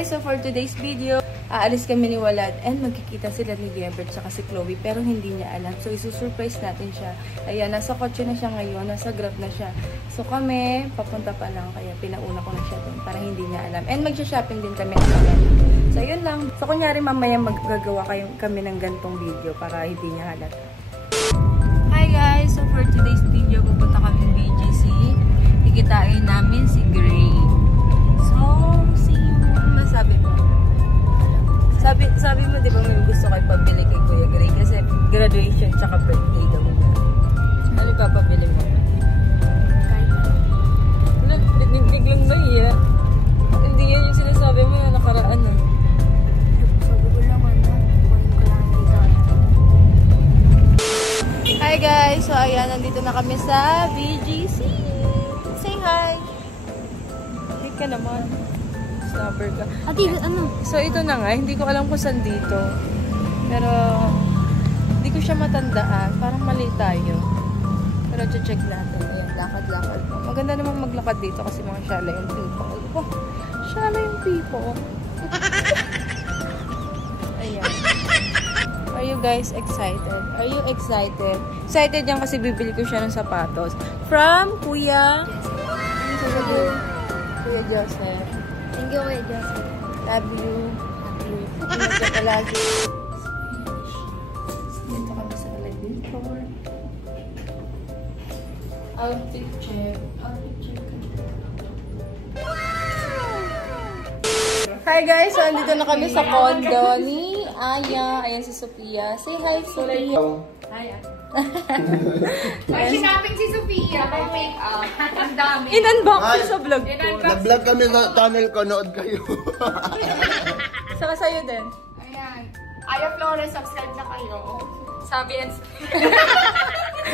guys, so for today's video, aalis kami ni Walad and magkikita sila ni Gebert tsaka si Chloe pero hindi niya alam. So isusurprise natin siya. Ayan, nasa kotse na siya ngayon, nasa Grab na siya. So kami, papunta pa lang kaya pinauna ko na siya doon para hindi niya alam. And magsha-shopping din kami. So yun lang. So kunyari mamaya maggagawa kami ng gantong video para hindi niya halata. Hi guys, so for today's video, pupunta kami BGC. Ikitain namin si Gray. Sabi mo. Sabi mo, di ba may gusto kayo pabili kay Kuya Gray? Kasi graduation tsaka birthday daw niya. Ano ka pabili mo? Biglang mahiya. Hindi yan yung sinasabi mo na nakaraan na. Sabi ko lang Hi guys! So ayan, nandito na kami sa BGC. Say hi! Hindi ka naman. Snapper ka. Ate, ano? So, ito na nga. Hindi ko alam kung saan dito. Pero, hindi ko siya matandaan. Parang mali tayo. Pero, check natin. Ayan, lakad-lakad. Maganda namang maglakad dito kasi mga shala yung people. Oh, shala yung people. Ayan. Are you guys excited? Are you excited? Excited yan kasi bibili ko siya ng sapatos. From Kuya Joseph. Thank you, Kuya Joseph. Love you. Ingat ka palagi. Dito kami sa elevator. Outfit check. Hi guys! So, andito na kami sa condo ni Aya. Ayan si Sophia. Say hi, Sophia. Hi, Ay, sinapin si Sophia pang make-up. Ang dami. In-unboxing sa vlog ko. Nag-vlog kami sa channel ko. Nood kayo. Saka sa'yo din. Ayan. Aya Flores, subscribe na kayo. Sabi and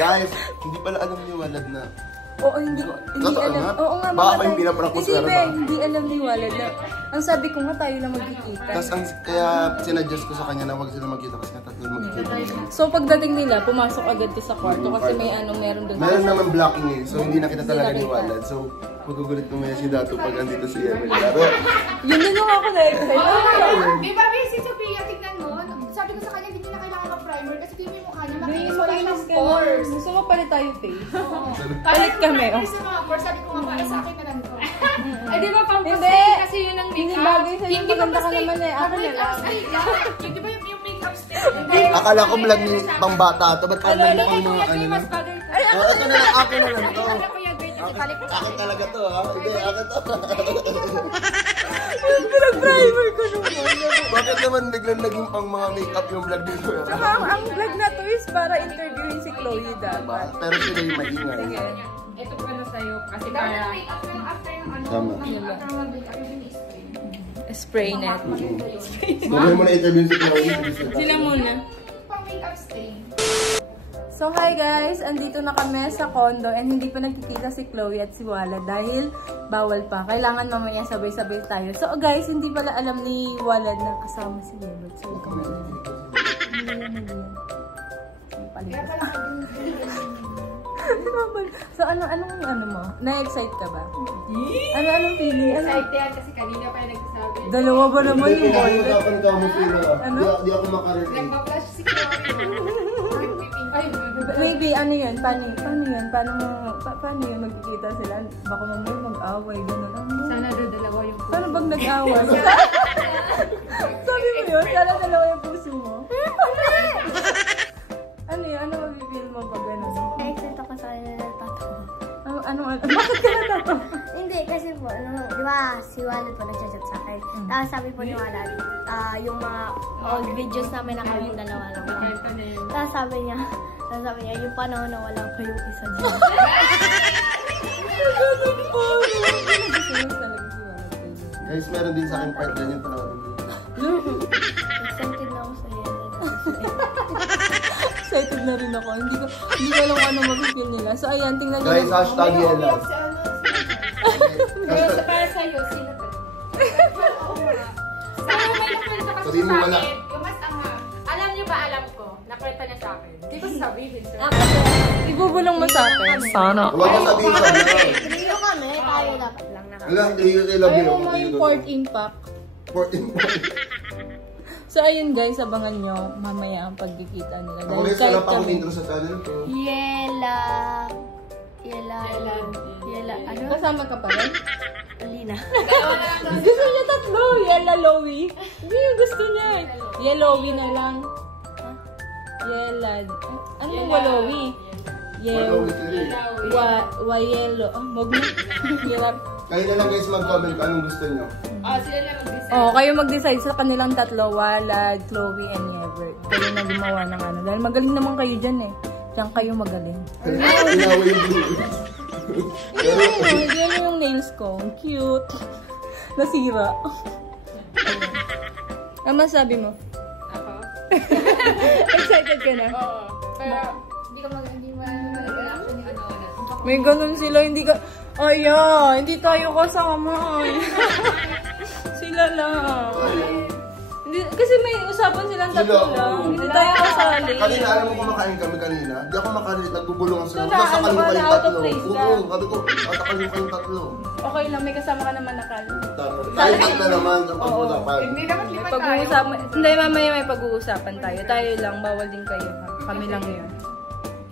Guys, hindi pala alam niyo Walad na. Oo, hindi alam. Oo nga, baka yung pinaprank ko sa hindi alam ni Walad na. Ang sabi ko nga tayo lang magkikita. Tapos kaya sinadjust ko sa kanya na huwag sila magkita kasi natatlo magkikita. So pagdating nila, pumasok agad ko sa kwarto kasi may meron doon. Meron naman blocking eh. So hindi nakita talaga ni Walad. So magugulit ko maya si Dato pag andito si Emily. Pero yun din yung ako na-excited. Di ba, si Sophia, tignan mo. Sabi ko sa kanya, hindi na kailangan mag-primer kasi di mo yung mukha niya. Makinis wala siyang pores. Gusto mo palit tayo face? Palit kami. Sabi ko nga para sa akin na lang to. Ay, di ba pang Hindi. stay kasi yun ang Hindi make-up. bagay sa'yo. Maganda ka naman eh. Ako na lang. Di ba yung make-up stay? akala ko vlog ni pang bata to. Ba't parang Ano mukhang mga ano na? Ito na lang, akin na lang to. Akin talaga to ha. Hindi, akin to. Yung pinag-primer ko naman. Bakit naman biglang naging pang mga make-up yung vlog dito? Saka ang vlog na to is para interviewin si Chloe dapat. Pero sila yung maingay. Sige. Ito pa na sa'yo kasi para after ng ano. Tama. After ng make-up yung Spray net. Gawin mo na interview si Chloe. Sila muna. pang make-up stain. So hi guys, andito na kami sa condo and hindi pa nagkikita si Chloe at si Walad dahil bawal pa. Kailangan mamaya sabay-sabay tayo. So guys, hindi pala alam ni Walad na kasama si Gebert. So ikaw na So anong mo? Na-excite ka ba? Anong feeling? Excited kasi kanina pa yung nagsasabi. Dalawa ba naman yung boylet? Kapan ka mo sila. Ano? Di ako makarelate. Nagpa-flash si Chloe. Maybe, ano yun? Paano yun? Paano yun magkikita sila? Baka mamaya mag-away, gano'n. Sana dalawa yung puso. Paano pag nag-away? Sabi mo yun? Sana dalawa yung puso mo? Ano yun? Ano mabibili mo pag gano'n? Na-excite ako sa kanila na tatawa. Bakit ka natatawa? Hindi, kasi po, di ba, si Walad po nag-chat sa akin. Tapos sabi po ni Walad, yung mga old videos namin na kaming dalawa lang. Tapos sabi niya, yung panahon na wala pa yung isa dyan. Guys, meron din sa akin part na yung panahon. Excited na ako sa iyo. Excited na rin ako. Hindi ko alam kung ano mapipil nila. So ayan, tingnan nyo. Guys, hashtag yela. Pero para sa'yo, sino to? Sana may nakwento kasi Sabihin mo sa wala. akin. Yung mas alam niyo ba, alam ko, nakwenta niya sa akin. Di ba sabihin, sir? Ibubulong mo sa akin. Sana. Huwag mo sabihin sa vlog. Trio kami, tayo dapat lang na. Wala, trio kay Love Ayaw you. mo yung 14 pack. So, ayun guys, abangan nyo mamaya ang pagkikita nila. Ako guys, wala pa akong intro sa channel ko. Yela. Ano? Kasama ka pa rin? Alina. Gusto niya tatlo. Yela Lowy. Hindi yung gusto niya eh. Yellowy na lang. Yela. Ano yung Walowy? Yellow. Wag na. Hirap. Kayo na lang guys mag-comment kung anong gusto nyo. Sila na mag-decide. Kayo mag-decide sa kanilang tatlo. Walad, Chloe, and Yevert. Kayo na gumawa ng ano. Dahil magaling naman kayo dyan eh. Diyan kayo magaling. Inaway yung blue. Yan yung nails ko. Ang cute. Nasira. Ano masabi mo? Ako? Excited ka na? Oo. Pero, hindi mo actually ano. May ganun sila, hindi ka... hindi tayo kasama. Sila lang. Hindi, kasi may usapan silang tatlo lang. Hindi tayo kasali. Kanina, alam mo kumakain kami kanina. Di ako makalit, nagbubulungan sila. So, na, Nasakal ano mo ka, kayong na-out of tatlo. place ka? Oo, sabi ko, natakal mo kayong tatlo. Okay lang, may kasama ka naman nakal. Lipat na naman ang pag-usapan. Hindi naman May lipat tayo. pag-uusapan. Hindi, mamaya may pag-uusapan tayo. Tayo lang, bawal din kayo. Kami lang yun.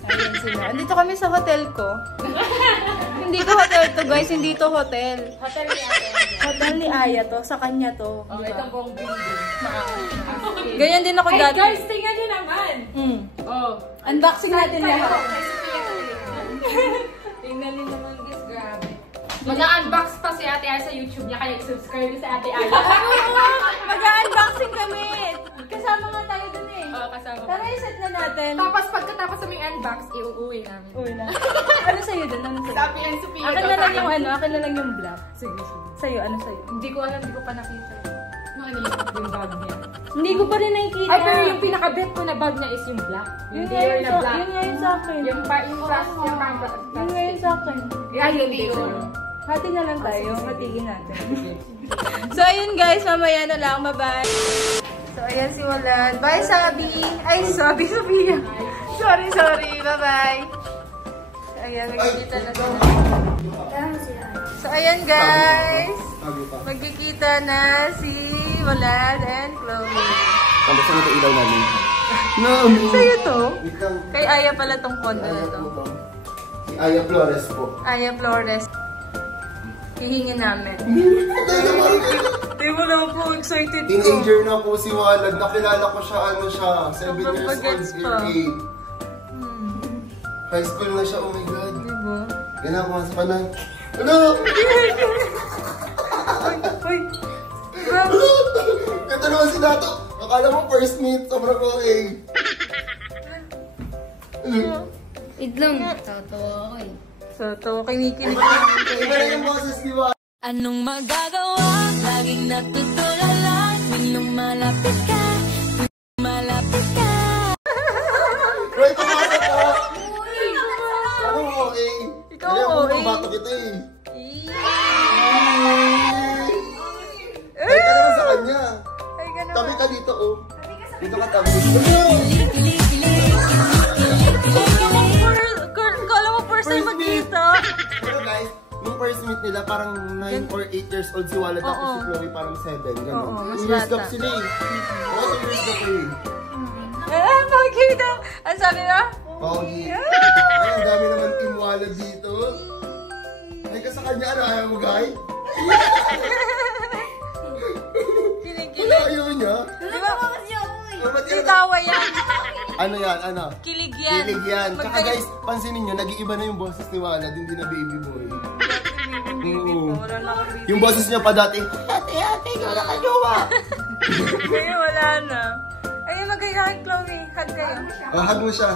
Ayun sila. Andito kami sa hotel ko. Hindi ko hotel to guys, hindi to hotel. Hotel ni Ate. Hotel ni Aya to, sa kanya to. Okay, itong buong building. Ganyan din ako dati. Guys, tingnan nyo naman. Unboxing natin lahat. Tingnan nyo naman guys, grabe. Mag-unbox pa si Ate Aya sa YouTube niya, kaya subscribe sa Ate Aya. Mag-unboxing kami. Kasama nga tayo dun eh. Oo, kasama ko. Tara, iset na natin. Tapos pagkatapos sa may unbox, iuuwi namin. Uy na. Ano sa'yo dun? Ano sa'yo? Sabi yan, Sophia. Akin na lang yung ano, akin na lang yung black. Sige, sige. Sa'yo, ano sa'yo? Hindi ko alam, hindi ko pa nakita. Ano yun? Yung bag niya. Hindi ko pa rin nakikita. Ay, pero yung pinaka-bet ko na bag niya is yung black. Yung Dior na black. Yun nga yun sa akin. Yung plastic. Yun nga yun sa akin. Ay, yung Dior. Hati na lang tayo. Hatiin natin. So, ayun guys. Mamaya na lang. Bye-bye. So, ayan si Walad. Bye, Sabi. Ay, Sabi, Sophia. Sorry. Bye-bye. So, ayan. Magkikita na sila. So, ayan guys. Magkikita na si Walad and Chloe. Tapos ano ito ilaw namin? Namin. Sa'yo to? Wait lang. Kay Aya pala tong condo na to. Si Aya Flores po. Aya Flores. Hihingin namin. Di mo na po excited ko. Teenager na po si Walad. Nakilala ko siya, ano siya, 7 years old, Bagets pa. year 8. High school na siya, oh my God. Diba? Yan ako sa panang. Ano? Uy! Grabe! Ito naman si Dato. Akala mo first meet, sobrang okay. Idlong. Tatawa ako eh. So, to, kinikilig Iba na yung boses ni Walad. Anong magagawa? Laging natutulala tuwing lumalapit ka. Right, pumasok ka. Ano mo, okay? Ikaw, Kaya mo okay. bato kita eh. Ay ka naman sa kanya. Ay, ganun. Tabi ka dito, oh. Dito ka tabi. Kala mo first time magkita. Pero guys, nung first meet nila, parang 9 or 8 years old si Walad, tapos si Chloe parang 7. Ganun. Oo, mas 2 years bata. gap sila eh. Oo, 2 years gap eh. Magkita. Ano sabi mo? Pogi. Ay, ang dami naman team Walad dito. Ay ka sa kanya, ano, ayaw mo, guy? Kilig-kilig. Wala, ayaw niya. Di ba? Oh, ba't yan? Tawa yan. Ano yan, ano? Kilig yan. Kilig yan. Tsaka guys, pansinin nyo, nag-iiba na yung boses ni Walad, hindi na baby boy. Oo. Wala na akong baby. Yung boses niya pa dati, ate, wala ka jowa. Ngayon wala na. Ayun, magkaya kay Chloe. Hug kayo. Hug mo siya.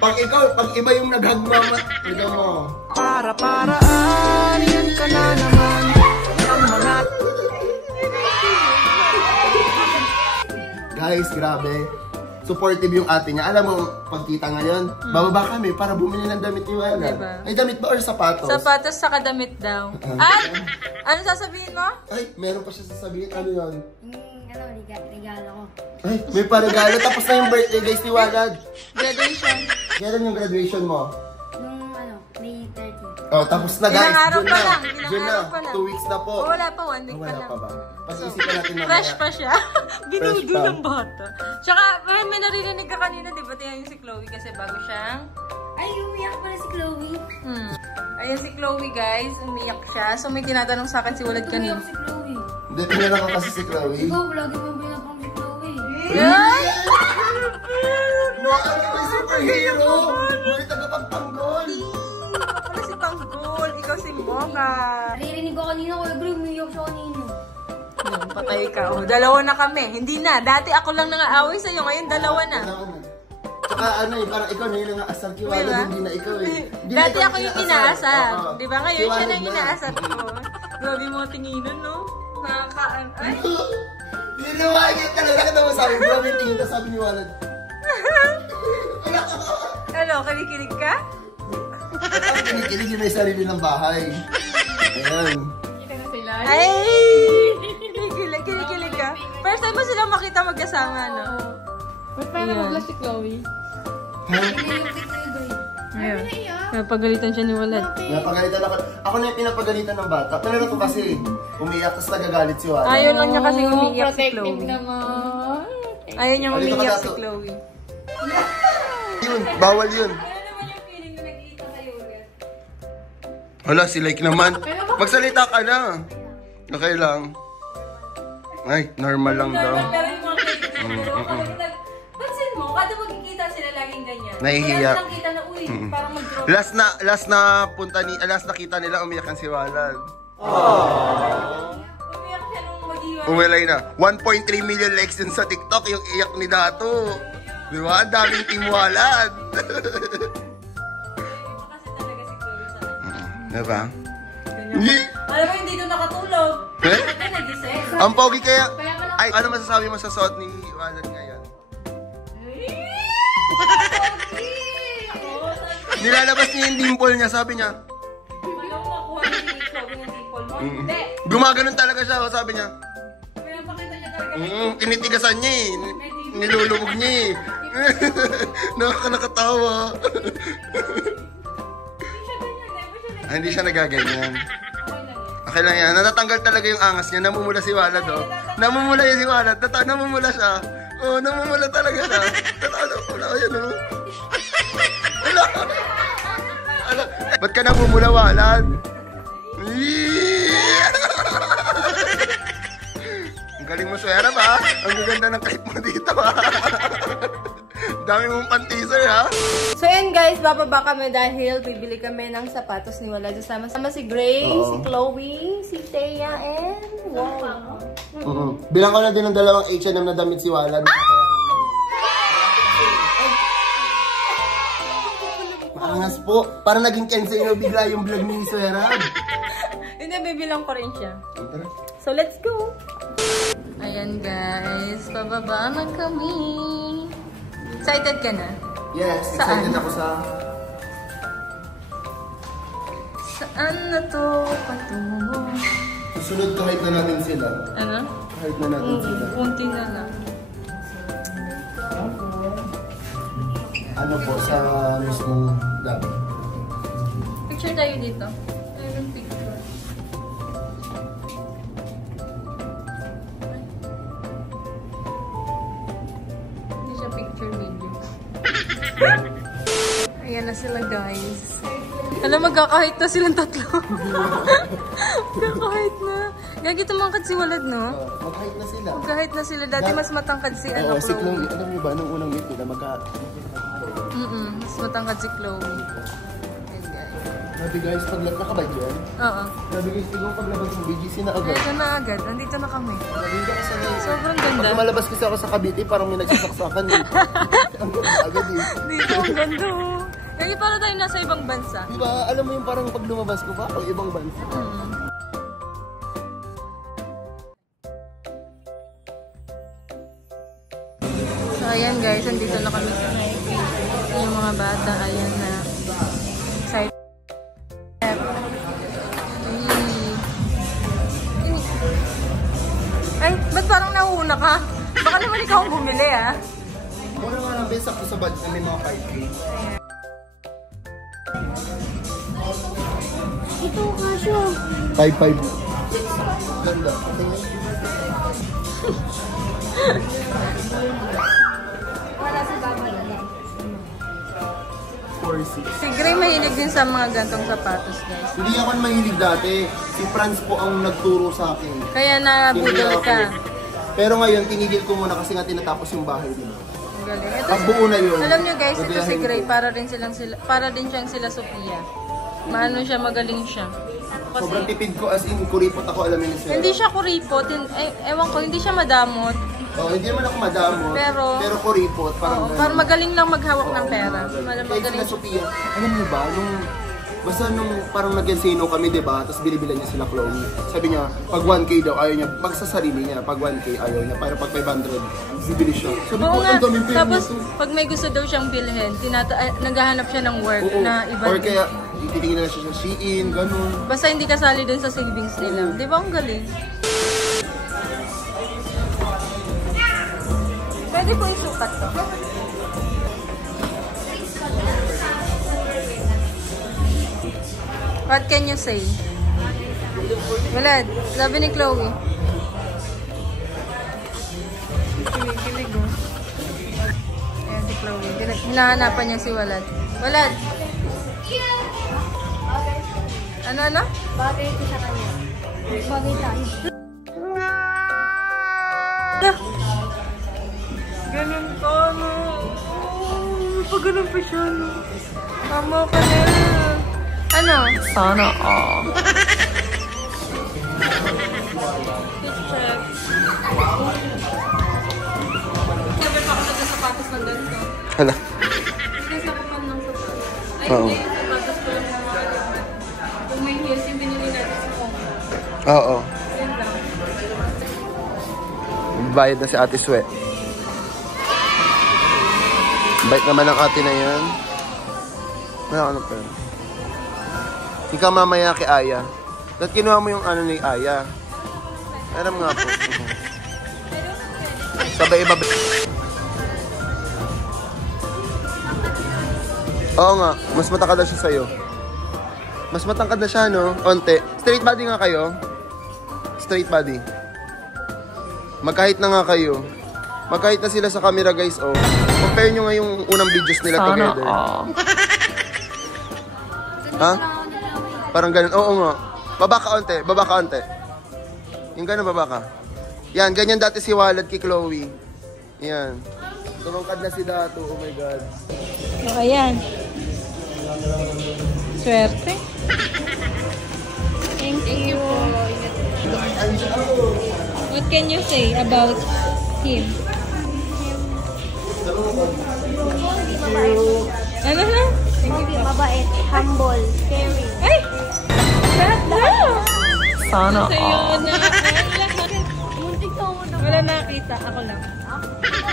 Pag ikaw, pag iba yung nag-hug mama, ito mo. Para-paraan, yan ka na naman. Ang mga Guys, grabe. Supportive yung ate niya. Alam mo, pagkita ngayon, bababa kami para bumili ng damit ni Wala. Diba? Ay, damit ba or sapatos? Sapatos sa kadamit daw. At, ano sasabihin mo? Ay, meron pa siya sasabihin. Ano yun? Regalo ko. Ay, may paragalo. Tapos na yung birthday guys ni Walad. Graduation. Kailan yung graduation mo? Nung May 30. Oh, tapos na guys. Ilang araw June pa na. lang, June ilang na. araw pa lang. 2 weeks na po. Oh, wala pa, 1 week pa Wala lang. pa ba? Pag-iisipan natin mamaya. Fresh pa siya. Ginudo pa. ng bata. Tsaka, may naririnig ka kanina, di ba? Tingnan yung si Chloe kasi bago siyang... Ay, umiyak pala si Chloe. Ayan si Chloe, guys. Umiyak siya. So, may tinatanong sa akin si Walad kanina. Si Chloe. Hindi, tinanong ko kasi si Chloe. Ikaw, lagi mo pinapang si Chloe. Ay! Ano may superhero? May tagapagtanggol. Ano si Tanggol? Ikaw si Mocha. Naririnig ko kanina, Kuya Bro, umiyak siya kanina. Yun, patay ka. Oh, dalawa na kami. Hindi na. Dati ako lang nangaaway sa'yo. Ngayon, dalawa na. Tsaka ano eh, parang ikaw na yung nangaasar kay Walad, Diba? hindi na ikaw eh. Hindi na Dati ikaw ako yung inaasar. inaasar. Oo. Di ba? Ngayon Si siya Walad na yung inaasar ko. Grabe mo tinginan, no? Nakakaan. Ay! Niluwagin ka na. Nakita mo sabi, grabe yung tingin ka, sabi ni Walad. Ano? Kinikilig ka? Ang kinikilig yung may sarili ng bahay. Ayan. Kita na sila. Ay! Kinikilig ka? First time mo sila makita magkasama, no? Ba't parang nag-blush si Chloe? Ayun. Napagalitan siya ni Walad. Pinapagalitan ako. Ako na yung pinapagalitan ng bata. Pero ko kasi, umiyak tapos nagagalit si Walad. Ayaw lang niya kasi umiiyak si Protecting Chloe. naman. Ayaw niya Dito ka umiiyak dato. si Chloe. Yun, bawal yun. Ano naman yung feeling na nag-iita kayo ulit? Hala, si Like naman. Magsalita ka na. Okay lang. Ay, normal lang daw. Pero yung mga kaibigan, pansin mo, kada magkikita sila laging ganyan. Nahihiya. Wala silang kita na, uy, parang mag-draw. Last na kita nila, umiyakan si Walad. Umiyak siya nung mag-iwan. Umilay na. 1.3 million likes din sa TikTok, yung iyak ni Dato. Di ba? Ang daming team Walad. Kasi talaga si Chloe sa akin. Diba? Alam mo, hindi doon nakatulog. Eh? Kasi nagising. Ang pogi kaya... Ay, ano masasabi mo sa suot ni Walad ngayon? Nilalabas niya yung dimple niya, sabi niya. Alam mo, makuha niya si Chloe ng dimple mo. Hindi. Gumaganon talaga siya, sabi niya. Pinapakita niya talaga. Tinitigasan niya eh. Nilulubog niya eh. Nakakatawa. Hindi siya nagaganyan. Okay lang yan. Natatanggal talaga yung angas niya. Namumula si Walad, oh. Namumula yun si Walad. Namumula siya. Oh, namumula talaga siya. Namumula. Ayan, oh. Ala. Ala. Ba't ka namumula, Walad? Ang galing mo, Swera, ba? Ang gaganda ng clip mo dito, ha? Dami mong pantiser, ha? So yun guys, bababa kami dahil bibili kami ng sapatos ni Walad. Sama si Grace, Oo. si Chloe, si Thea, and wow. Bilang ko na din ng dalawang H&M na damit si Walad. Maangas po. Parang naging Kensei bigla yung vlog ni Swera. Hindi, bibilang ko rin siya. So let's go! Ayan guys, bababa na kami. Excited ka na? Yes, Saan? excited ako sa... Saan na to patungo? Susunod kahit na natin sila. Ano? Kahit na natin sila. Kunti na lang. Ano po, sa mismong lab. Picture tayo dito. Ayun, picture. Hindi siya picture video. Ayan na sila guys. Alam, magkakahit na silang tatlo. Magkakahit na. Gagi tumangkad si Walad, no? Mag-height na sila. Magkahit na sila. Dati mas matangkad si ano, Oo, si Chloe. Chloe. Alam niyo ba, nung unang meet nila, Mas matangkad si Chloe. Ayan guys. Grabe guys, nakabay yun. Oo. Grabe guys, tigong paglabas ng BGC na agad. Ito na agad. Andito na kami. Hindi ka kasi Sobrang Pag ganda. lumalabas kasi ako sa Cavite, parang may nagsasaksakan eh. Ang ganda agad eh. Dito, ang ganda. Kaya para tayo nasa ibang bansa. Diba, alam mo yung parang pag lumabas ko pa, o ibang bansa. So, ayan guys, andito na kami sa Nike. Yung mga bata, ayan na. Excited. Ay, ba't parang nauuna ka? Baka naman ikaw ang bumili, ah. Muna nga lang, besak ko sa bag na may mga 5K. Ito, kasyo. 5'5". Ganda. Wala sa baba na. 4'6". Si Gray mahilig din sa mga gantong sapatos, guys. Hindi ako mahilig dati. Si Franz po ang nagturo sa akin. Kaya nabudol ka. Pero ngayon, tinigil ko muna kasi nga tinatapos yung bahay din. Ang galing. Ito, Ang buo na yun. alam nyo guys, ito si Gray, para din siyang sila Sophia. Maano siya, magaling siya. Kasi, Sobrang tipid ko as in, kuripot ako, alamin niya. hindi siya kuripot, ewan ko, hindi siya madamot. Oh, hindi naman ako madamot, Pero kuripot. Oo, parang magaling lang maghawak ng pera. Kahit Magaling. sila Sophia, alam mo ba, nung parang nag-ensino kami, diba? Tapos binibilan niya sila Chloe. Sabi niya, pag 1K daw, ayaw niya, magsasarili niya, pag 1K, ayaw niya. Para pag 500, bibili siya. Sabi Oo ko, nga, ang daming pera tapos nito. pag may gusto daw siyang bilhin, naghahanap siya ng work Oo. na iba. Or kaya, titingin na siya sa Shein, ganun. Basta hindi kasali dun sa savings nila. Di ba ang galing? Pwede po isukat to. What can you say? Walad, sabi ni Chloe. Kilig oh. Ayan si Chloe. Hinahanapan niya si Walad. Walad! Ano? Bagay ito sa kanya. Bagay sa kanya. Ganun ka, no? Oh, pag ganun pa siya, no? Tama ka na. Ano? Sana all. Let's check. Sabi pa ako sa sapatos ng ganito. Hala. Kasi ako pa ng sapatos. Ay, Oo. hindi. Sapatos ko lang mga ganito. Kung may heels, yung binili natin sa Hong Kong. Oo. Yan lang. Bayad na si Ate Swe. Bait naman ang ate na yan. Wala ka na pera. Ikaw mamaya kay Aya. Ba't kinuha mo yung ano ni Aya? Alam nga po. Sabay iba. Oo nga, mas matangkad na siya sa'yo. Mas matangkad na siya, no? Onte. Straight body nga kayo? Straight body. Magkahit na nga kayo. Magkahit na sila sa camera, guys, oh. Compare nyo nga yung unang videos nila Sana together. all. Ha? Parang ganun. Oo nga. Baba ka onte. Baba ka onte. Yung ganun, baba ka. Yan, ganyan dati si Walad kay Chloe. Yan. Tumangkad na si Dato. Oh my God. So, ayan. Swerte. Thank you. What can you say about him? Ano na? Mabait, humble, caring. Ay! Lahat na! Sana Sa'yo all. na. Muntik na ako na. Wala nakita. Ako lang.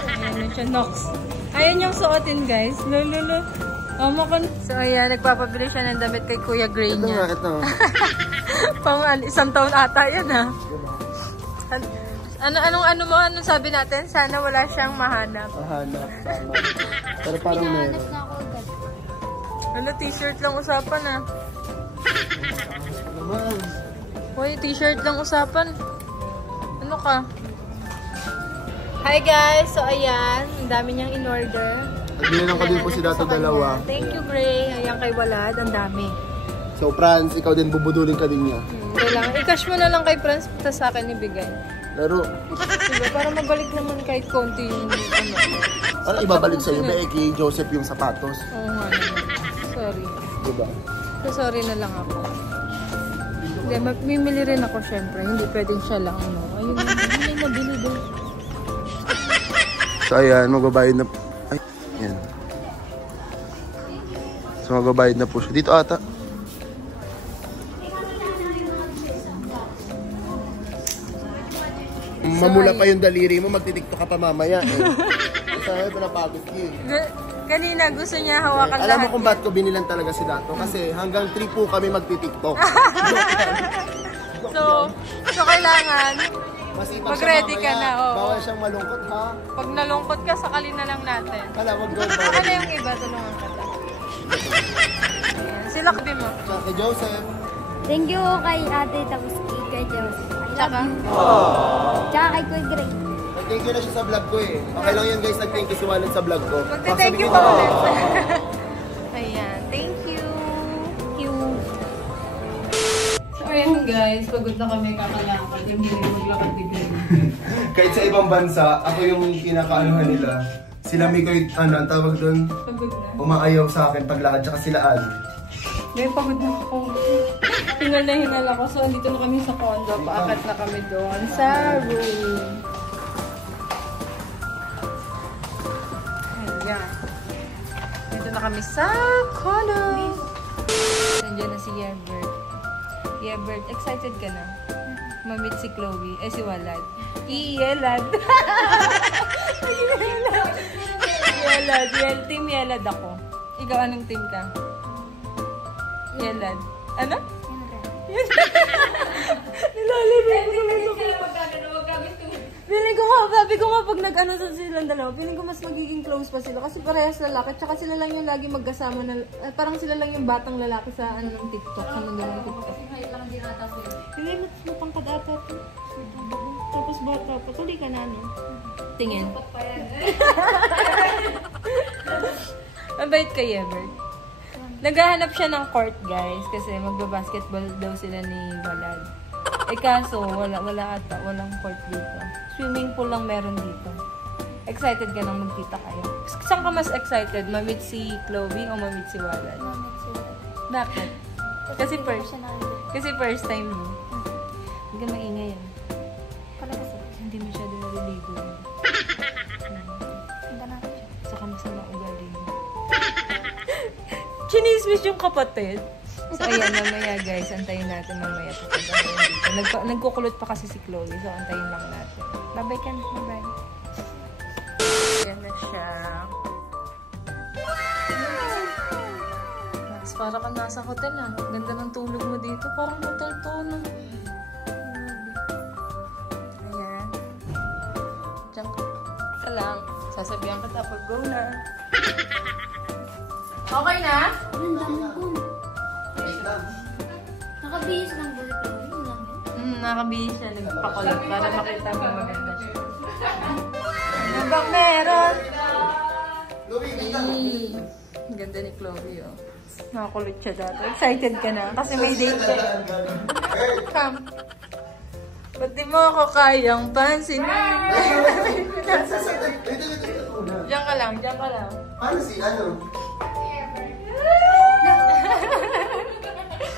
Ayan na siya. Nox. Ayan yung suotin, guys. Lululu. So, ayan. Nagpapabili siya ng damit kay Kuya Gray Ito nga, niya. ito. Pang isang taon ata yan, ha? Anong sabi natin? Sana wala siyang mahanap. Mahanap, tama. Pero parang meron. Na ako agad. Ano, t-shirt lang usapan, ha? Naman. Uy, t-shirt lang usapan. Ano ka? Hi guys! So ayan, ang dami niyang in-order. Nagbili ko din po si Dato dalawa. Thank you, Gray. Ayan kay Walad, ang dami. So, Franz, ikaw din, bubudulin ka din niya. Kailangan, i-cash mo na lang kay Franz, tapos sa akin ibigay. Laro. Diba? Para mabalik naman kahit konti yung ano. Ano ibabalik sa'yo? Kay Joseph yung sapatos. Oo nga naman. Sorry. Diba? So, sorry na lang ako. Hindi, magmimili rin ako syempre. Hindi pwedeng siya lang, no? Ayun, hindi nabili doon. So, ayan, magbabayad na. Ay, yan. So, magbabayad na po siya. Dito ata. Mamula pa yung daliri mo, magtitiktok ka pa mamaya. Saan ito napagod yun? Kanina gusto niya hawakan Alam mo lahat. kung ba't ko binilan talaga si Dato? Kasi hanggang 3 po kami magtitiktok. So kailangan Masipag mag-ready siya ka mamaya. na, oo. Bawal siyang malungkot, ha? Pag nalungkot ka, sakali na lang natin. Wala, wag doon. Saka na yung iba, tulungan ka ta. Ayan. Sila kabi mo. Kay Joseph. Thank you kay ate, tapos kay Diyos. Tsaka? Tsaka kay Kuya Greg. Nag-thank you na siya sa vlog ko eh. Okay lang yan guys, nag-thank you si Wallet sa vlog ko. Magte-thank you pa ulit. Ayan, thank you. So ayan guys, pagod na kami kakalakad. Yung hindi maglakad dito. Kahit sa ibang bansa, ako yung kinakaanuhan nila. Sila Mikoy, ang tawag doon, Pagod na. umaayaw sa akin paglakad, tsaka sila Al. May pagod na ako. Hingal na hinal ako. So, andito na kami sa condo. Paakat na kami doon sa room. Ayan. Dito na kami sa condo. Nandiyan na si Yebert. Yebert, excited ka na? Mamit si Chloe. Si Walad. Yelad. Yelad. Team Yelad ako. Ikaw, anong team ka? Yelad. Ano? Nilalaro ko naman ako. Feeling ko nga, sabi ko nga pag nag-ano sa silang dalawa, feeling ko mas magiging close pa sila. Kasi parehas lalaki, tsaka sila lang yung lagi magkasama na, parang sila lang yung batang lalaki sa ano ng TikTok, sa mundo ng TikTok. Hindi, matangkad ata ito. Tapos bata pa, tuloy ka na, no? Tingin. Mabait ka, Yebert. Naghahanap siya ng court, guys, kasi magbabasketball daw sila ni Walad. Kaso, walang court dito. Swimming pool lang meron dito. Excited ka nang magkita kayo? Saan ka mas excited? Mamit si Chloe o mamit si Walad? Bakit? Kasi first time mo. Hindi ka maingay yan. Hindi masyado naliligo yan. Saka masama ugali mo. Chinismis yung kapatid. So, ayan, mamaya guys, antayin natin mamaya. Nagkukulot pa kasi si Chloe, so antayin lang natin. Bye-bye ka na. Bye-bye. Ayan na siya. Max, para ka nasa hotel ah. Ganda ng tulog mo dito. Parang hotel to, no? Ayan. Diyan ka lang. Sasabihan ka tapos go na. Okay na? Nakabihis lang bulit ko. Nakabihis siya. Nagpakulot para makita mo maganda siya. Ano bang meron? Ang ganda ni Chloe, oh. Nakakulot siya dati. Excited ka na? Kasi may date ka. Come. Ba't di mo ako kayang pansinin? Diyan ka lang, diyan ka lang. Paano si ano?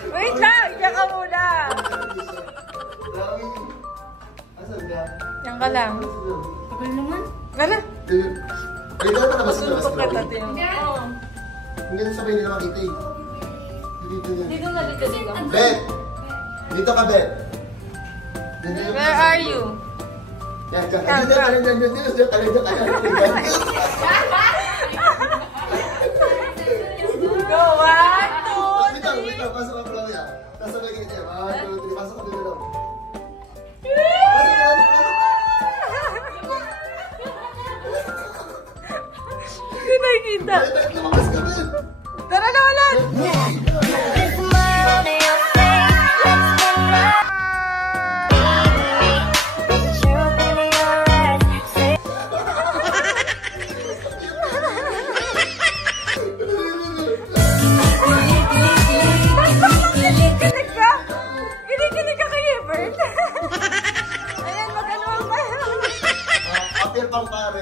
Wait lang! Diyan ka muna! Asan ka? Diyan ka lang. Tagal naman. Ano? Ay, daw na ba sa labas? Suntok ka tayo. Oo. Hindi na sabay nila makita eh. Dito na. Dito na, dito. Bet! Dito ka, Bet! Where are you? Yan, dyan ka. Dyan ka. Go, 1, 2, 3. Wait lang. Pasok ka lang yan. Nasabay kayo dyan. 1, 2, 3. Pasok ka doon lang. Hindi nakikita. Lumabas ka, Bet! Tara na ulit! Kinikilig ka kay Ebert. Ayan, mag-ano pa. Appear pang pare.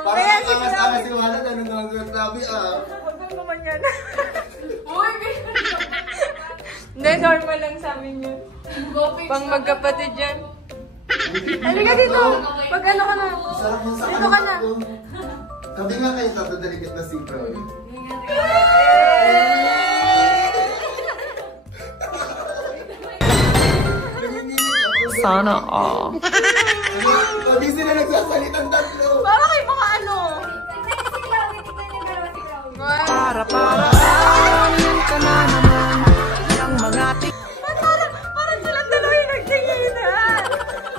Parang ang angas-angas si Walad. Ano naman yung grabe ah. Huwag naman yan. Hindi, normal lang sa amin yun. Pang magkapatid yan. Halika dito. Pag ano ka na. Sarap mo sa Dito ka na. Sabi nga kayo sa dalikat na sigro. Sana all. Hindi sila nagsasalitang tatlo. Para kayo mga ano. Para-paraan ka na naman ng mga Parang silang dalawa yung nagtinginan.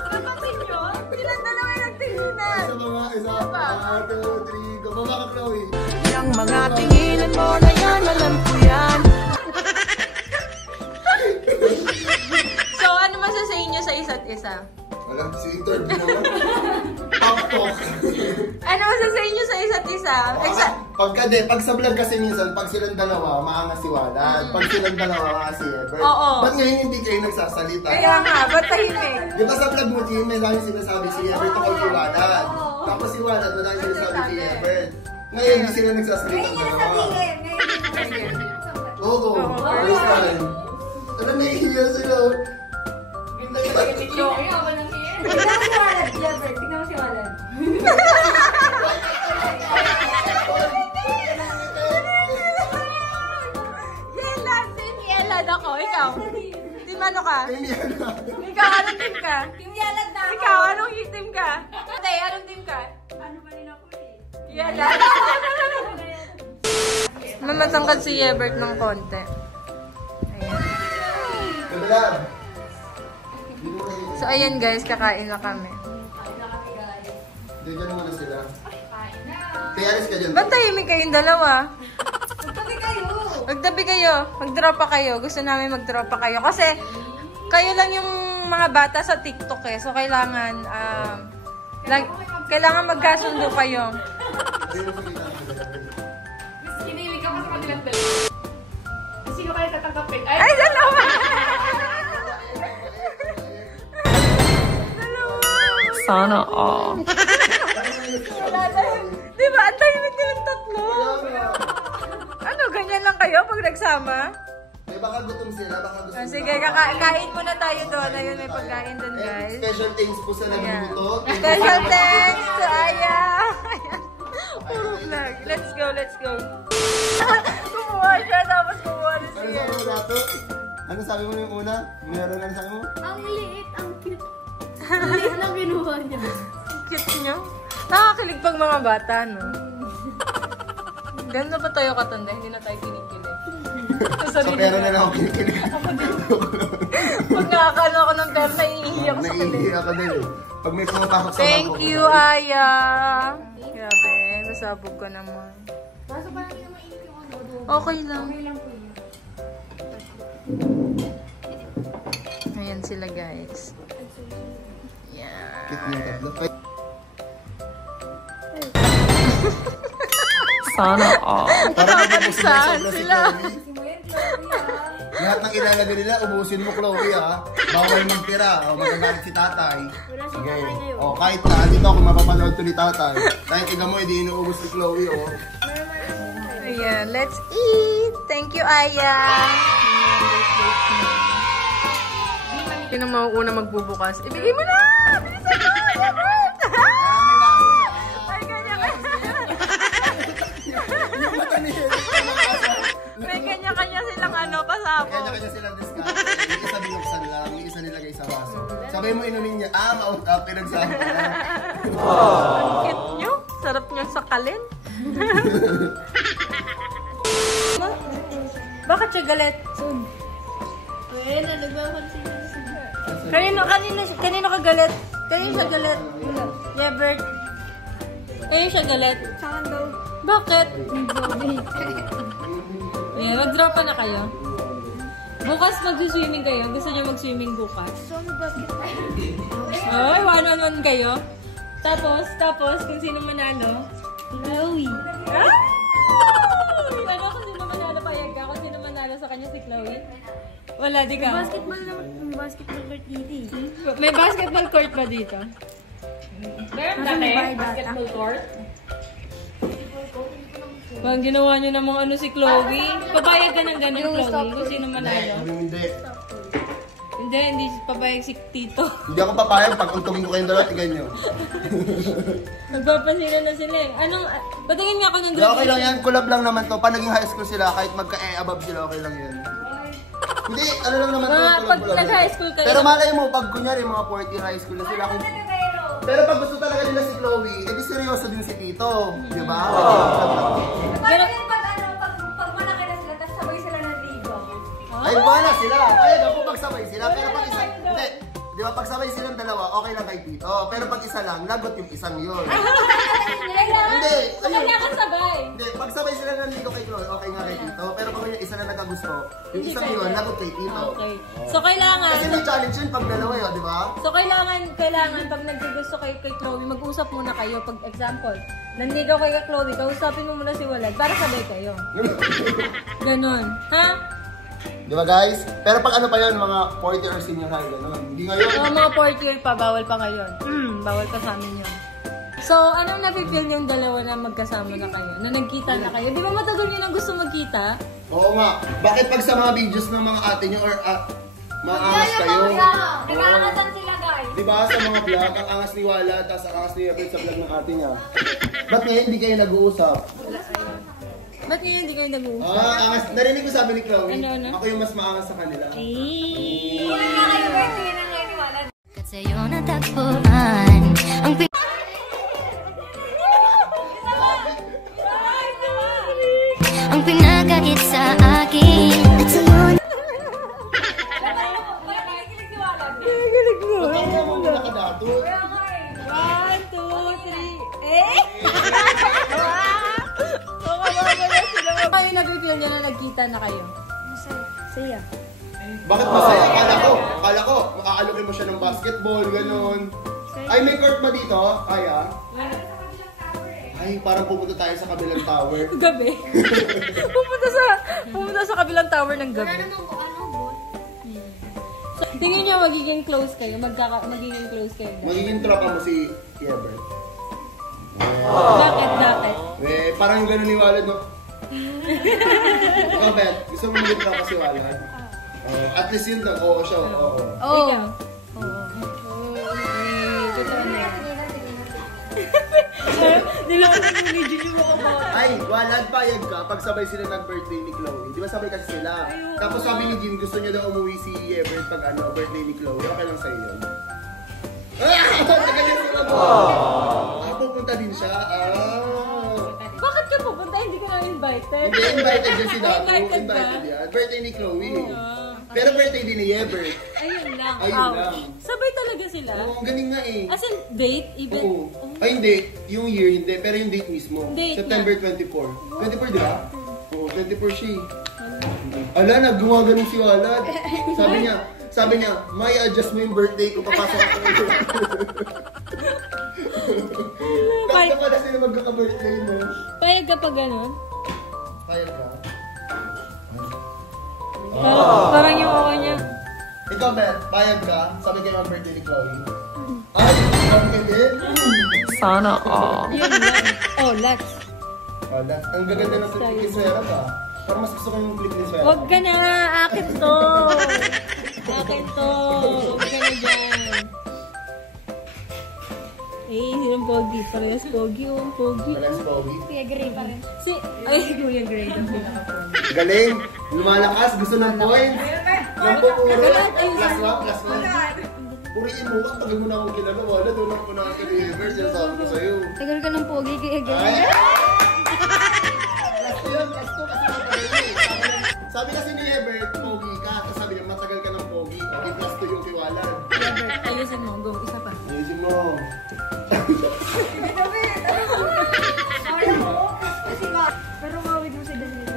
Napatin nyo? Silang dalawa yung nagtinginan. Sa mga isa. ba? 1, 2, 3, go. Baba ka, Chloe. Yang mga tinginan mo na yan, alam ko yan. So, ano masasayin niyo sa isa't isa? Alam, si interview naman. Pop talk. Ano masasayin niyo sa isa't isa? Pag sa vlog kasi minsan, pag silang dalawa, maangas si Walad. Pag silang dalawa, maangas si Ever. Oo. Ba't ngayon hindi kayo nagsasalita? Kaya nga, ba't tahimik? Di ba sa vlog mo, Jim, may dami sinasabi si Ever tungkol kay Walad. Tapos si Walad, wala sinasabi kay Ever. Ngayon, hindi sila nagsasalita ng dalawa. Oo. First time. Alam, naiiya sila. Tignan mo si Walad, Jeffrey. Tignan mo si Walad. Yelad ako, ikaw. Team ano ka? Ikaw, anong team ka? Team Yalad na ako. Ikaw, anong team ka? Ate, anong team ka? Ano ba rin ako eh? Yelad. Mamatangkad si Yebert ng konti. Ayan. So, ayan guys, kakain na kami. Diyan muna sila. Kaya alis ka dyan. Ba't tahimik kayong dalawa? Magtabi kayo. Magtabi kayo. Mag-dropa kayo. Gusto namin mag-dropa kayo. Kasi, kayo lang yung mga bata sa TikTok eh. So, kailangan, kailangan magkasundo kayo. Kinilig ka pa sa kanilang dalawa. Sino kaya tatanggapin? Ay, dalawa! Sana all. Di ba? Ang tahimik nilang tatlo. Ano, ganyan lang kayo pag nagsama? May baka gutom sila, baka gusto nila. Sige, kain muna tayo doon. Ayun, may pagkain doon, guys. Special thanks po sa nagluto. Special thanks to Aya. Puro vlog. Let's go, let's go. Kumuha siya, tapos kumuha na Ano siya. sabi mo dato? Ano sabi mo yung una? Meron na sabi mo? Ang liit, ang cute. Ang liit na kinuha niya. Cute nyo. Nakakilig pag mga bata, no? Ganda pa tayo katanda, hindi na tayo kinikilig. So, pero na lang ako kinikilig. Pag nakakano ako ng pera, naiiyak sa kilig. Naiiyak ka din eh. Pag may pumapasok sa Thank bangko, you, Aya. Grabe, nasabog ka naman. Kaso parang hindi naman init yung ano. Okay lang. Okay lang po yun. Ayan sila, guys. Yeah. Cute niya tatlo. Ay, Sana all. parang Napapalisahan sobra si sila. Chloe. Lahat ng ilalagay nila, ubusin mo, Chloe, ha? Bawal magtira. O, magagalit si tatay. Wala si Sige. tatay ngayon. O, kahit na, dito ako mapapanood to ni tatay. Kahit tiga mo, hindi inuubos ni Chloe, o. Ayan, let's eat. Thank you, Aya. Sino mauuna magbubukas? Ibigay mo na! Bilisan mo! Robert! Ay, kanya-kanya. May kanya-kanya silang ano, pasabog. Kanya-kanya silang discount. Yung isa binuksan lang, yung isa nilagay sa baso. Sabay mo inumin niya, maut up, pinagsama na. Ang cute nyo. Sarap nyo sakalin. Bakit siya galit? Well, nagpapansin na siya. Kanino ka galit? Kanino siya galit? Yebert. Kanino siya galit? Saan daw? Bakit? Ayan, mag-dropa na kayo. Bukas mag-swimming kayo. Gusto niyo mag-swimming bukas? So, basketball. Ay, one-on-one kayo. Tapos, kung sino manalo? Chloe. Ay! Ano kung sino manalo, payag ka? Kung sino manalo sa kanya si Chloe? Wala, di ka? Basketball naman. Basketball court dito eh. May basketball court ba dito? Meron Nasa may dati, bar data. basketball court. Pag ginawa nyo namang ano si Chloe, papayag ka ng ganun, Chloe, kung sino manalo. Hindi. Hindi papayag si Tito. Hindi ako papayag pag untungin ko kayong dalawa, tignan nyo. Nagpapansinan na sila eh. Anong, patingin nga ako ng Hindi, okay lang yan. Collab lang naman to. Pag naging high school sila, kahit magka-above sila, okay lang yan. Hindi, ano lang naman to. Pag collab lang. nag-high school kayo. Pero malay mo, pag kunyari mga 40 high school na sila. Pero pag gusto talaga nila si Chloe, edi seryoso din si Tito. Di ba? Pero, Pag malaki na sila, tapos sabay sila ng ligo. Ay, wala sila. Ay, ako pagsabay sila. Pero pag isa, hindi. Di ba, pagsabay silang dalawa, okay lang kay Tito. Pero pag isa lang, lagot yung isang yun. Yung isang yun, lagot kay Tito. Okay. So, kailangan... Kasi may challenge yun pag dalawa yun, di ba? So, kailangan pag naggusto kayo kay Chloe, mag-usap muna kayo. Pag example, nanligaw kayo kay Chloe, kausapin mo muna si Walad para sabay kayo. Ganon. Ha? Di ba guys? Pero pag ano pa yan, mga 40 or senior high, gano'n. Hindi ngayon. So, mga 4th year pa, bawal pa ngayon. Bawal pa sa amin yun. So, anong napipil niyong dalawa na magkasama na kayo? Na nagkita na kayo? Di ba matagal niyo nang gusto magkita? Oo nga. Bakit pag sa mga videos ng mga ate nyo or maangas kayo? Nag-aangatan sila, guys. Di ba sa mga vlog, ang angas ni Wala, tapos ang angas ni Yapit sa vlog ng ate niya. Ba't ngayon hindi kayo nag-uusap? Ba't ngayon hindi kayo nag-uusap? Angas. Narinig ko sabi ni Chloe, Ano? ako yung mas maangas sa kanila. Sa'yo natagpuan ang ang pinagkait sa akin at sa'yo Galing mo. Ba't ako mo nakadatot? 1, 2, 3, eh? Kami napipil niya na nagkita na kayo. Saya. Bakit masaya? Akala ko, makakalokin mo siya ng basketball, gano'n. Ay, may court ba dito? Kaya? Ay, parang pupunta tayo sa kabilang tower. Gabi. pupunta sa kabilang tower ng gabi. So, tingin niyo magiging close kayo? Magiging close kayo? Magiging tropa mo si Ever. Bakit? Eh, parang gano'n ni Walad, no? Ikaw, Beth, gusto mo maging tropa si Walad? At least yun lang, oo siya, oo. Ikaw? Totoo na yan. Nilakas mo ni Juju ako ba? Ay, Walad, payag ka pag sabay sila nag-birthday ni Chloe. Di ba sabay kasi sila? Tapos sabi ni Jim, gusto niya daw umuwi si Ever pag birthday ni Chloe. Okay lang sa'yo yun. Tagalin sila mo! Pupunta din siya. Bakit ka pupunta? Hindi ka na invited. Hindi, invited din si Dato. Invited ba? Invited yan. Birthday ni Chloe. Pero birthday din ni Ever. Ayun lang. Ayun lang. Sabay talaga sila? Oo, ang galing nga eh. As in, date? Even? Oo. Ay, hindi. Yung year, hindi. Pero yung date mismo. Date September 24. 24, di ba? Oo, 24 siya. Ala, naggawa ganun si Walad. Sabi niya, may adjust mo yung birthday ko, papasok ako. Kaya pa na sila magkaka-birthday mo. Payag ka pa ganun? Kaya ka? Parang yung ako niya. Ikaw, Beth, payag ka? Sabi kayo mag-birthday ni Chloe. Ay, sabi ka din? sana all. Yun lang. Oh, Lex. Wala. Ang gaganda ng clip ni Swera ba? Parang mas gusto ko yung clip ni Swera. Huwag ka na. Akin to. Akin to. Huwag ka na dyan. Eh, sinong pogi? Parehas pogi. Oh, pogi. Parehas pogi. Kuya Gray pa rin. Ay, Kuya Gray. Ang pinaka-pogi. Galing! Lumalakas! Gusto ng points! Nampupuro! Plus one! Puriin mo ka! Tagal mo na akong kilala. Wala, doon ako na sa universe. Yan sabi ko sa'yo. Tagal ka ng pogi, Kuya Gray. Ay! Plus yun! Plus to kasi matagal yun. Sabi kasi ni Ebert, pogi ka. Tapos sabi niya, matagal ka ng pogi. Okay, plus to yung kiwalan. Ayusin mo. Go. Isa pa. Ayusin mo. Pero mawid mo sa ganito.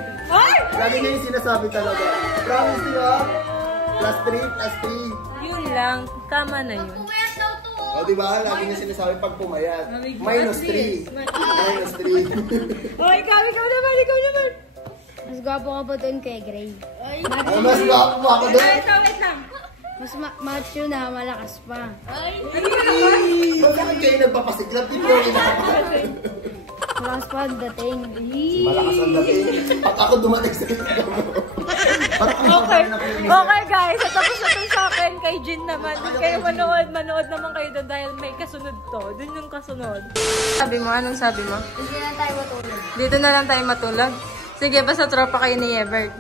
Lagi niya yung sinasabi talaga. Promise niya. Plus 3, plus 3. Yun lang. Tama na yun. O diba? Lagi niya sinasabi pag pumayat. Minus 3. Minus 3. Oh, ikaw naman. Mas gwapo ka pa doon, Kuya Gray. Ay, mas guwapo mo ako doon. Wait lang. Mas macho na, malakas pa. Bakit kayo nagpapasiklap? Ito yung nakapagod. Malakas pa ang dating. Malakas ang dating. At ako dumating sa ito. Okay guys, at tapos na ito sa akin kay Jin naman. Doon kayo manood naman kayo doon dahil may kasunod to. Doon yung kasunod. Sabi mo, anong sabi mo? Hindi na tayo matulog. Dito na lang tayo matulog. Sige, basta tropa kayo ni Evert.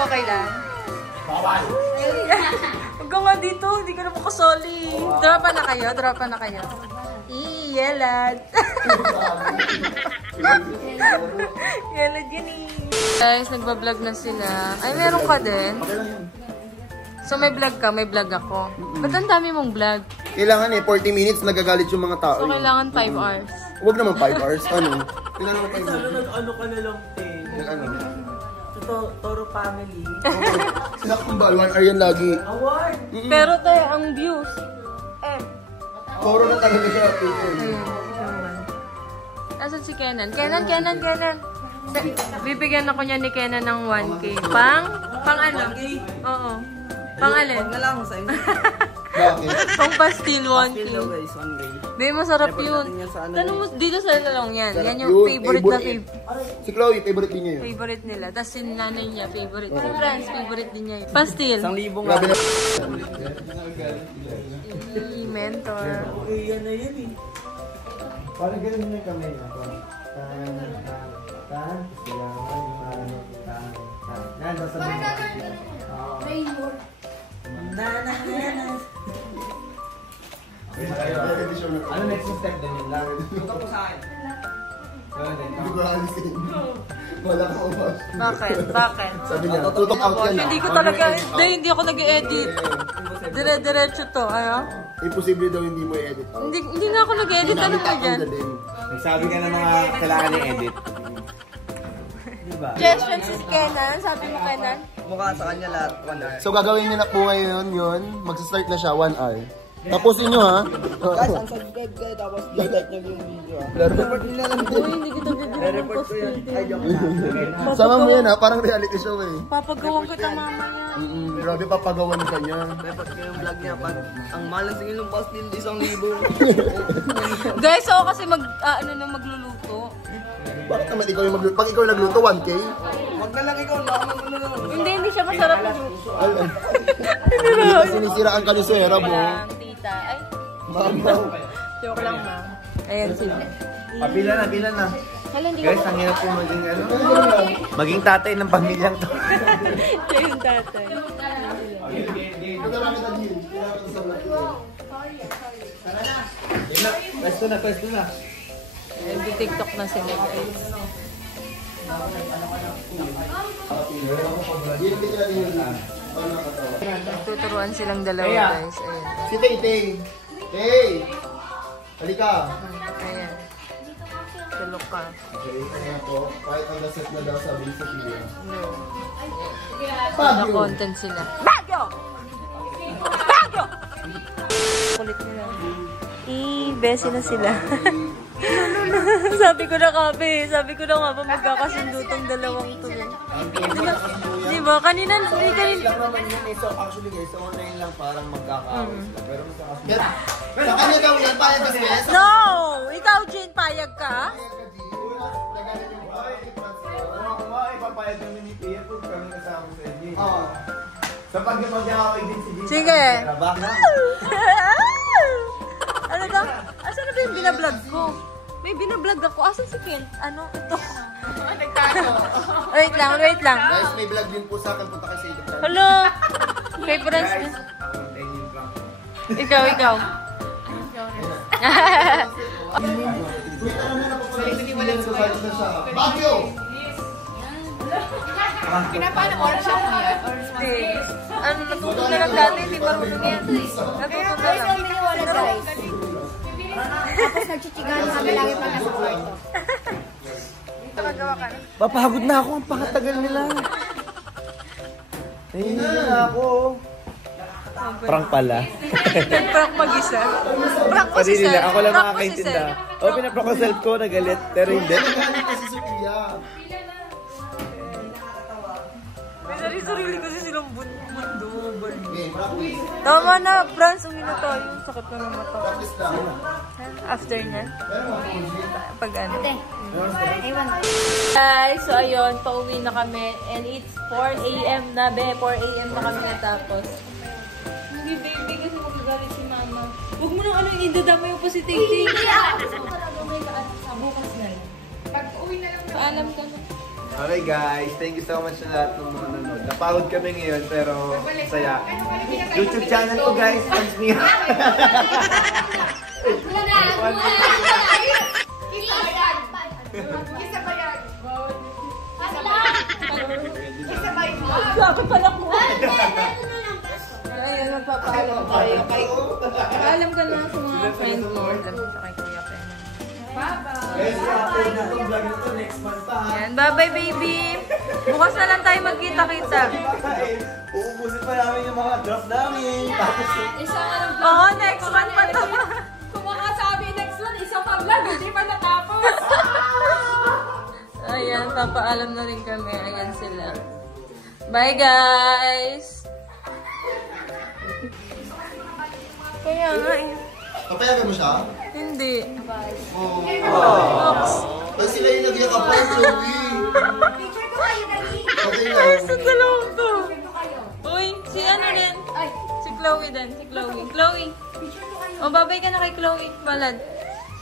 Okay lang. Bawal. Huwag ka nga dito, hindi ka na makasali. Tropa na kayo. Yelad. Yelad yun eh. Guys, nagbablog na sila. Ay, meron ka din. So may vlog ka, may vlog ako. Ba't ang dami mong vlog? Kailangan 40 minutes nagagalit yung mga tao. So kailangan 5 hours. Huwag naman 5 hours. Ano? Kailangan naman 5 hours. Ano ka na lang, 10? Yung ano? Toro family. Sila kumbal, 1 hour yan lagi. Award! Pero tayo, ang views. Toro na talaga siya. Asan si Kenan? Kenan. Bibigyan ako niya ni Kenan ng 1K. Pang ano? Oo. Pang alin? Huwag na lang sa inyo. Bakit? Pang pastil 1K. Hello guys, one day. Babe, masarap yun. natin yan sa ano. Tanong mo, dito sa lalong yan. Sarap Yan yung yun. favorite na Si Chloe, favorite din niya yun. favorite nila. Tapos si nanay niya, favorite. Si Franz, favorite din niya yun. Pastil. 1,000 nga. Grabe na. Mentor. Okay, yan na yun eh. Parang ganun na kami na po. Yan, sasabihin mo. Ano next step din yun lang? Tutok mo sa akin. Hindi ko alisin. Wala ka umas. Bakit? Sabi niya, tutok out yan. Hindi ko talaga, hindi ako nag-edit. Dire-diretso to, ano? Imposible daw hindi mo i-edit out. Hindi nga ako nag-edit. Ano mo dyan? Nagsabi ka ng mga kailangan i-edit. Diba? Suggestion si Kenan. Sabi mo, Kenan. Mukha sa kanya lahat. 1 hour. So gagawin niyo na po ngayon yun. Mag-start na siya, 1 hour. Tapusin nyo ha. Guys, unsubscribe kayo tapos i-like nyo yung video ah. Report nyo na lang din. Uy, hindi kita bibigyan ng Report ko yan. posting. Ay, joke lang. Sama mo yan ha, parang reality show eh. Papagawan kita mamaya. Grabe papagawan ka niya. Report ko yung vlog niya. Pag ang malang sige ng pastil, 1,000. Guys, ako kasi magluluto. Bakit naman ikaw yung magluto? Pag ikaw yung nagluto, 1K? Huwag na lang ikaw. Baka mag-ano lang. Hindi siya masarap magluto. Hindi ka sinisiraan ka ni Sera, bo. Lang, tita. Ay, Mamaw. joke lang, ma. Ayan sila. Pila na. Hala, hindi Guys, ko ang hirap po maging ano? Maging tatay ng pamilyang to. siya yung tatay. Pwesto na. Nag-tiktok na sila, guys. Tuturuan silang dalawa, guys. Ayan. Si Tay Tay. Tay! Halika. Ayan. Tulog ka. Okay, ayan po. Kahit ang laset na daw sabi ni Sophia. No. Pagyo! Na-content sila. Bagyo! Bagyo! Kulit nila. Besi na sila. Sabi ko na nga ba magkakasundo tong dalawang to. Di ba? Kanina. Lang naman yun eh. So actually guys, sa online lang parang magkakaawis lang. Pero magkakasunod. Sa kanya daw yan, payag ka Ses? No! Ikaw, Jane, payag ka? Kung nga ipapayag namin ni Pia kung kami kasama sa inyo. Oo. Sa pag-mag-away din si Jim. Sige. Trabaho na. Ano daw? Asan na ba yung binablog ko? May binablog ako. Asan si Ken? Ano? Ito. Wait lang. Guys, may vlog din po sa akin. Punta kayo sa YouTube channel. Hello! Favorites niya. Ikaw. Bagyo! Pinapano workshop niya? Ano, natuto na lang dati. Hindi marunong yan. Natuto na lang. Tapos nagchichigan kami lagi pag nasa kwarto. Nakagawa ka na. Papagod na ako. Ang pakatagal nila. Nahihiya na ako. Prank pala. Nag-prank mag-isa. Prank ko si Kanina Sel. lang. Ako lang Prank ko si makakaintinda. Sel. O, pinaprank ko self ko. Nagalit. Pero hindi. Galit kasi Sophia. May sarili kasi silang mundo. Okay, practice. Tama na, Franz. Umino tayo. Sakit na ng mata. Practice lang. After na. Pag ano. Ewan. Guys, so ayun, pauwi na kami. And it's 4 a.m. na, be. 4 a.m. na kami natapos. Hindi, baby, kasi magagalit si mama. Huwag mo nang ano, idadamay mo pa si Ting-Ting. Bukas na lang. Pag-uwi na lang. Paalam ka na. Okay guys, thank you so much sa lahat ng mga nanonood. Napagod kami ngayon pero saya. YouTube channel ko guys, thanks me. Isa ba yan? Sabi pala ko. Ayun, magpapaalam tayo. Paalam ka na sa mga friends mo. Sa kay Kuya Ken. Guys, i-upload na itong vlog nito next month pa ha. Yan, bye-bye baby. Bukas na lang tayo magkita-kita. Uubusin pa namin yung mga drop namin. Tapos Oo, next month pa to. Kung makasabi next one, isang pa-vlog, hindi pa natapos. Ayan, papaalam na rin kami. Ayan sila. Bye guys! Kaya nga eh. Papayagan mo siya? Hindi. Oo. Oops. Ay, sila yung nagyakapan, Chloe. Picture ko kayo, dali. Okay lang. Sa dalawang to. Picture ko kayo. Uy, si ano din? Si Chloe din. Si Chloe. Chloe. Picture ko kayo. O, babay ka na kay Chloe. Balad.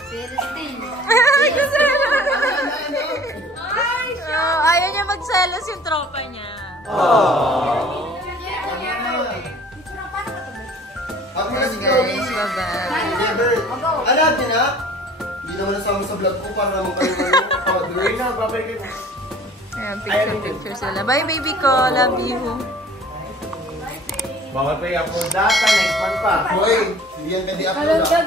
Celestine. Ay, kasi ayaw niya magselos yung tropa niya. Ako na si Chloe. Bye-bye. Never. Ano natin ha? Hindi naman nasama sa vlog ko para naman kayo powder. Wait na, babay kayo. Ayan, picture sila. Bye, baby ko. Love you. Bawal pa i-upload data next month pa. Hoy, hindi yan pwede upload ha.